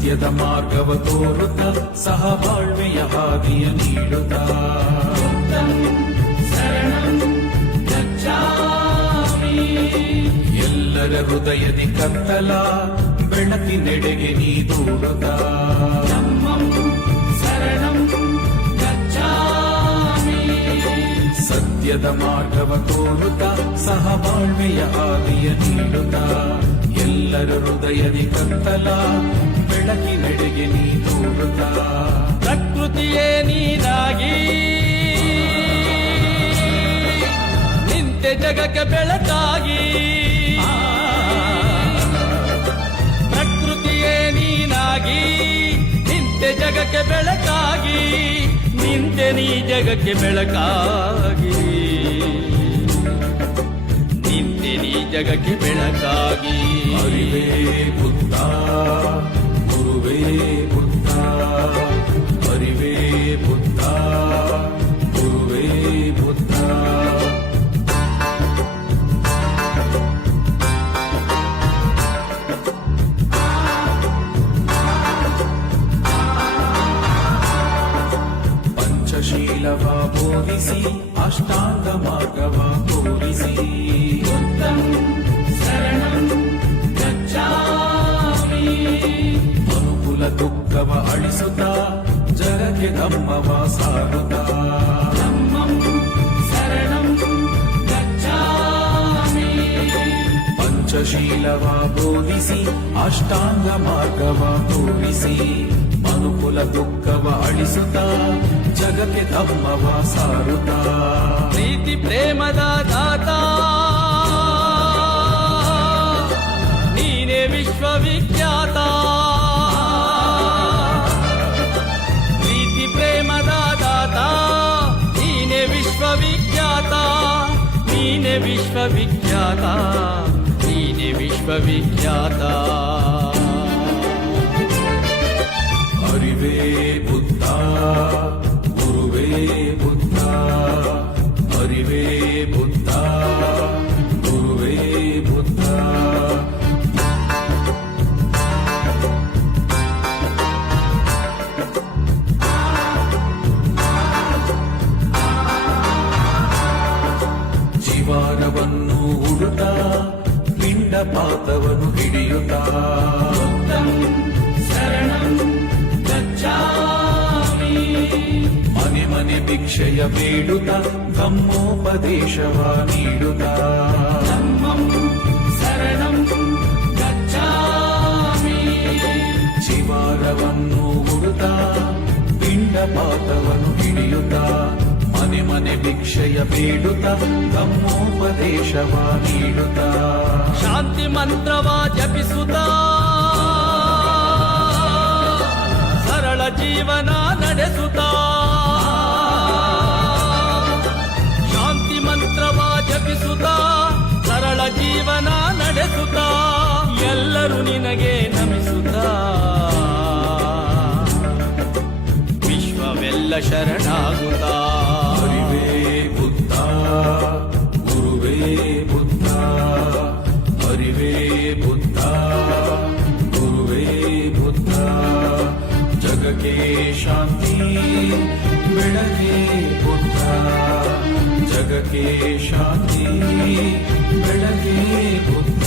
ಸತ್ಯದ ಮಾರ್ಗವ ತೋರುತ್ತ ಸಹಬಾಳ್ವೆಯ ಹಾದಿಯ ನೀಡುತ್ತ ಎಲ್ಲರ ಹೃದಯದಿ ಕತ್ತಲ ಬೆಳಕಿನೆಡೆಗೆ ನೀ ದೂಡುತ್ತ ಸತ್ಯದ ಮಾರ್ಗವ ತೋರುತ್ತ ಸಹಬಾಳ್ವೆಯ ಹಾದಿಯ ನೀಡುತ್ತ ಎಲ್ಲರ ಹೃದಯದಿ ಕತ್ತಲ ಬೆಳಕಿನೆಡೆಗೆ ನೀ ದೂಡುತ್ತ ಪ್ರಕೃತಿಯೇ ನೀನಾಗಿ ನಿಂತೆ ಜಗಕ್ಕೆ ಬೆಳಕಾಗಿ ಪ್ರಕೃತಿಯೇ ನೀನಾಗಿ ನಿಂತೆ ಜಗಕ್ಕೆ ಬೆಳಕಾಗಿ ನಿಂತೆ ನೀ ಜಗಕ್ಕೆ ಬೆಳಕಾಗಿ ನಿಂತೆ ನೀ ಜಗಕ್ಕೆ ಬೆಳಕಾಗಿ ಅರಿವೇ ಬುದ್ಧ ಗುರುವೇ ಬುದ್ಧ ಅರಿವೇ ಬುದ್ಧ ಗುರುವೇ ಬುದ್ಧ ಪಂಚಶೀಲವ ಬೋಧಿಸಿ ಅಷ್ಟಾಂಗ ಮಾರ್ಗವ ತೋರಿಸಿ ಮನುಕುಲ ದುಃಖವ ಅಳಿಸುತ್ತ ಜಗಕ್ಕೆ ಧಮ್ಮವ ಸಾರುತ್ತ ಪಂಚಶೀಲವ ಬೋಧಿಸಿ ಅಷ್ಟಾಂಗ ಮಾರ್ಗವ ತೋರಿಸಿ ಮನುಕುಲ ದುಃಖವ ಅಳಿಸುತ್ತ ಜಗಕ್ಕೆ ಧಮ್ಮವ ಸಾರುತ್ತ ಪ್ರೀತಿ ಪ್ರೇಮದ ದಾತ ನೀನೇ ವಿಶ್ವವಿಖ್ಯಾತ ಪ್ರೀತಿ ಪ್ರೇಮದ ದಾತ ನೀನೇ ವಿಶ್ವವಿಖ್ಯಾತ ನೀನೇ ವಿಶ್ವವಿಖ್ಯಾತ ನೀನೇ ವಿಶ್ವವಿಖ್ಯಾತ ಅರಿವೇ ಬುದ್ಧ ಗುರುವೇ ಬುದ್ಧ ಅರಿವೇ ಬುದ್ಧ ಗುರುವೇ ಬುದ್ಧ ಜೀವಾನವನ್ನು ಹುಡುತ ಪಿಂಡಪಾತವನ್ನು ಹಿಡಿಯುತ್ತ ಮನೆ ಮನೆ ಭಿಕ್ಷೆಯ ಬೇಡುತ್ತ ಧಮ್ಮೋಪದೇಶವ ನೀಡುತ್ತ ಜೀವಾರವನ್ನು ಹುಡುತ ಪಿಂಡಪಾತವನ್ನು ಹಿಡಿಯುತ್ತ ಮನೆ ಮನೆ ಭಿಕ್ಷೆಯ ಬೇಡುತ್ತ ಧಮ್ಮೋಪದೇಶವ ನೀಡುತ್ತ ಶಾಂತಿ ಮಂತ್ರವ ಜಪಿಸುತ್ತ ಸರಳ ಜೀವನ ನಡೆಸುತ್ತ ಶಾಂತಿ ಮಂತ್ರವ ಜಪಿಸುತ್ತ ಸರಳ ಜೀವನ ನಡೆಸುತ್ತ ಎಲ್ಲರೂ ನಿನಗೆ ನಮಿಸುತ್ತ ವಿಶ್ವವೆಲ್ಲ ಶರಣಾಗುತ್ತ ಅರಿವೇ ಬುದ್ಧ ಗುರುವೇ ಬುದ್ಧ ಅರಿವೇ ಬುದ್ಧ ಗುರುವೇ ಬುದ್ಧ ಜಗಕ್ಕೆ ಶಾಂತಿ ಬೆಳಗ್ಗೆ ಬುದ್ಧ ಜಗಕ್ಕೆ ಶಾಂತಿ ಬೆಳಗ್ಗೆ ಬುದ್ಧ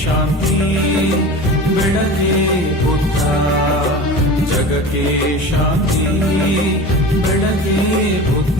ಶಾಂತಿ ಬೆಳಗ್ಗೆ ಬುದ್ಧ ಜಗಕ್ಕೆ ಶಾಂತಿ ಬೆಳಗ್ಗೆ ಬುದ್ಧ